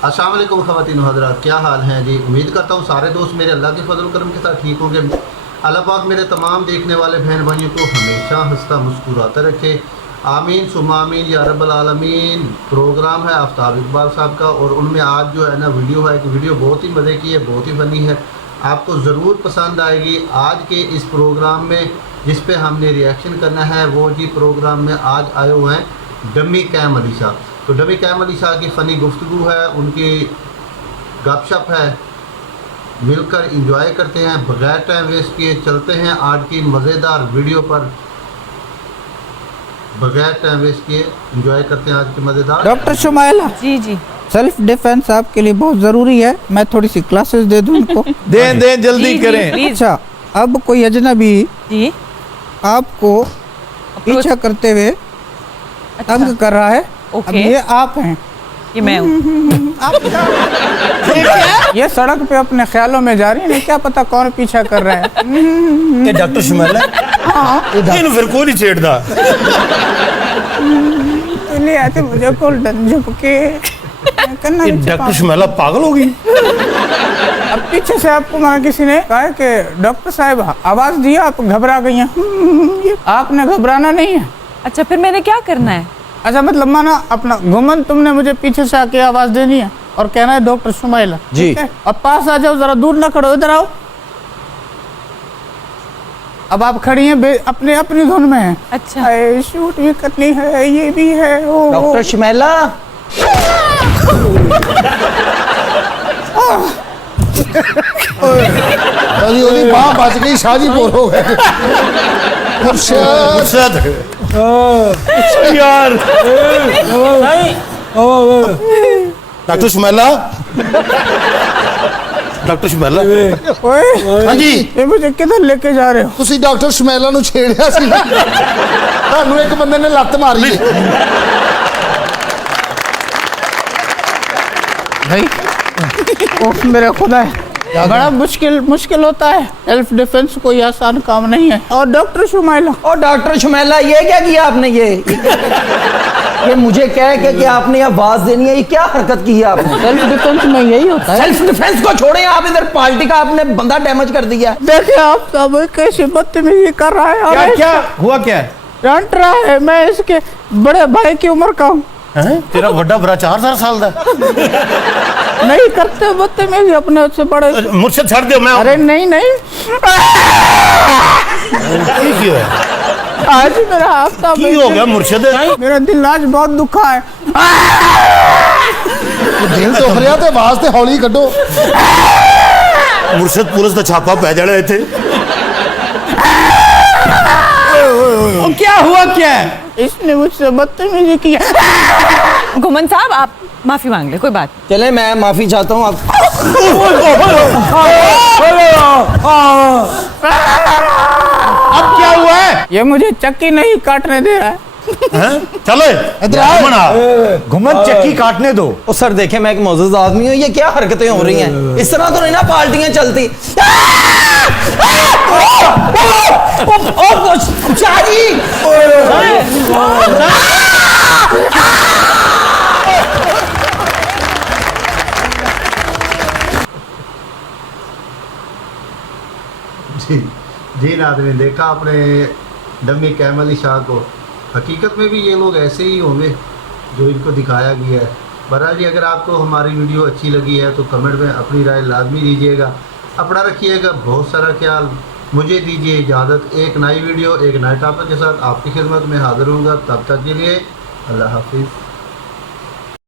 अस्सलाम वालेकुम ख़वातीन हज़रात, क्या हाल हैं जी। उम्मीद करता हूँ सारे दोस्त मेरे अल्लाह के फजल करम के साथ ठीक होंगे। अल्लाह पाक मेरे तमाम देखने वाले बहन भाइयों को हमेशा हंसता मुस्कुराता रखे, आमीन सुम्मा आमीन या रब्बल आलमीन। प्रोग्राम है आफ्ताब इकबाल साहब का और उनमें आज जो है ना वीडियो है कि वीडियो बहुत ही मज़े की है, बहुत ही फ़नी है, आपको ज़रूर पसंद आएगी। आज के इस प्रोग्राम में जिस पे हमने रिएक्शन करना है वो जी प्रोग्राम में आज आए हुए हैं डमी कैम अली शाह। तो डमी कैम अली शाह की फ़नी गुफ्तगू है, उनकी गपशप है, मिलकर इंजॉय करते हैं बगैर टाइम वेस्ट किए। चलते हैं आज की मज़ेदार वीडियो पर, बगैर टाइम वेस्ट किए इंजॉय करते हैं आज की मज़ेदार। डॉक्टर शुमाइला जी सेल्फ डिफेंस आपके लिए बहुत ज़रूरी है, मैं थोड़ी सी क्लासेस दे दूं इनको। दें जल्दी करें। अच्छा, अब कोई अजनबी जी आपको पीछा करते हुए तंग कर रहा है। अब ओके। ये आप हैं, ये मैं हूँ। आप ये सड़क पे अपने ख्यालों में जा रही है, क्या पता कौन पीछा कर रहा है। कि डॉक्टर शुमाइला ਇਹਨੂੰ ਫਿਰ ਕੋਈ ਨਹੀਂ ਛੇੜਦਾ। ले आते मुझे गोल्डन झुमके करना ये डॉक्टर शुमाइला पागल होगी। अब पीछे से आपको वहाँ किसी ने कहा है कि डॉक्टर साहब आवाज दिया, आप घबरा गई हैं। ये आपने घबराना नहीं है। अच्छा, फिर मैंने क्या करना है? अच्छा, मतलब माना अपना घुमन तुमने मुझे पीछे से आके आवाज देनी है और कहना है डॉक्टर शुमाइला। जी। ठीक है? अब पास आ जाओ, जरा दूर ना खड़ो, इधर आओ। अब आप खड़ी हैं अपने अपनी धुन में हैं। अच्छा। अरे, शूट भी करनी है, ये भी है। ओ डॉक्टर शुमाइला वहाँ बच गई, शादी बोर हो गए। मुर्शद यार डॉक्टर शुमाइला, डॉक्टर शुमाइला। ओए, हाँ जी, ये मुझे किधर लेके जा रहे हो? ਤੁਸੀਂ ਡਾਕਟਰ ਸ਼ਮੈਲਾ ਨੂੰ ਛੇੜਿਆ ਸੀ ਨਾ, ਤੁਹਾਨੂੰ ਇੱਕ ਬੰਦੇ ਨੇ ਲੱਤ ਮਾਰੀ। भाई ओफ मेरे खुदा है, बड़ा मुश्किल होता है। सेल्फ डिफेंस कोई आसान काम नहीं है। और डॉक्टर शुमाइला, और डॉक्टर शुमाइला ये क्या किया आपने? ये मुझे कह के कि आपने आवाज देनी है, ये क्या हरकत की है आपने? सेल्फ डिफेंस में यही होता है। सेल्फ डिफेंस को छोड़े, आप इधर पार्टी का आपने बंदा डैमेज कर दिया। देखिए आप सब कैसे बदतमीजी कर रहा है। और क्या हुआ? क्या डांट रहा है। मैं इसके बड़े भाई की उम्र का हूँ। तेरा बड़ा भरा 4 साल दा। नहीं करते बदतमीजी अपने से बड़े। मुझसे छड़ दो। मैं अरे नहीं नहीं, आज मेरा हफ्ता की हो गया मुर्शद? मेरा दिल आज बहुत दुखा है। दिल तो भरिया ते आवाज ते हौली कड्डो। मुर्शद पुलिस दा छापा पै जाना इत्थे। क्या हुआ? क्या इसने मुझसे बदतमीजी की। घुमन साहब, आप माफी मांग ले, कोई बात। चले, मैं माफी चाहता हूँ। आप अब क्या हुआ है? ये मुझे चक्की नहीं काटने दे रहा है। चलो घुमन चक्की काटने दो। ओ सर देखे, मैं एक मोअज़्ज़ज़ आदमी हूँ, ये क्या हरकतें हो रही हैं? इस तरह तो नहीं ना पार्टियां चलती। शादी जी नाज़रीन, देखा आपने डमी कैम अली शाह को। हकीकत में भी ये लोग ऐसे ही होंगे जो इनको दिखाया गया है। बहरहाल जी, अगर आपको हमारी वीडियो अच्छी लगी है तो कमेंट में अपनी राय लाजमी दीजिएगा। अपना रखिएगा बहुत सारा ख्याल। मुझे दीजिए इजाज़त। एक नई वीडियो एक नए टॉपिक के साथ आपकी खिदमत में हाज़िर होऊंगा। तब तक के लिए अल्लाह हाफिज़।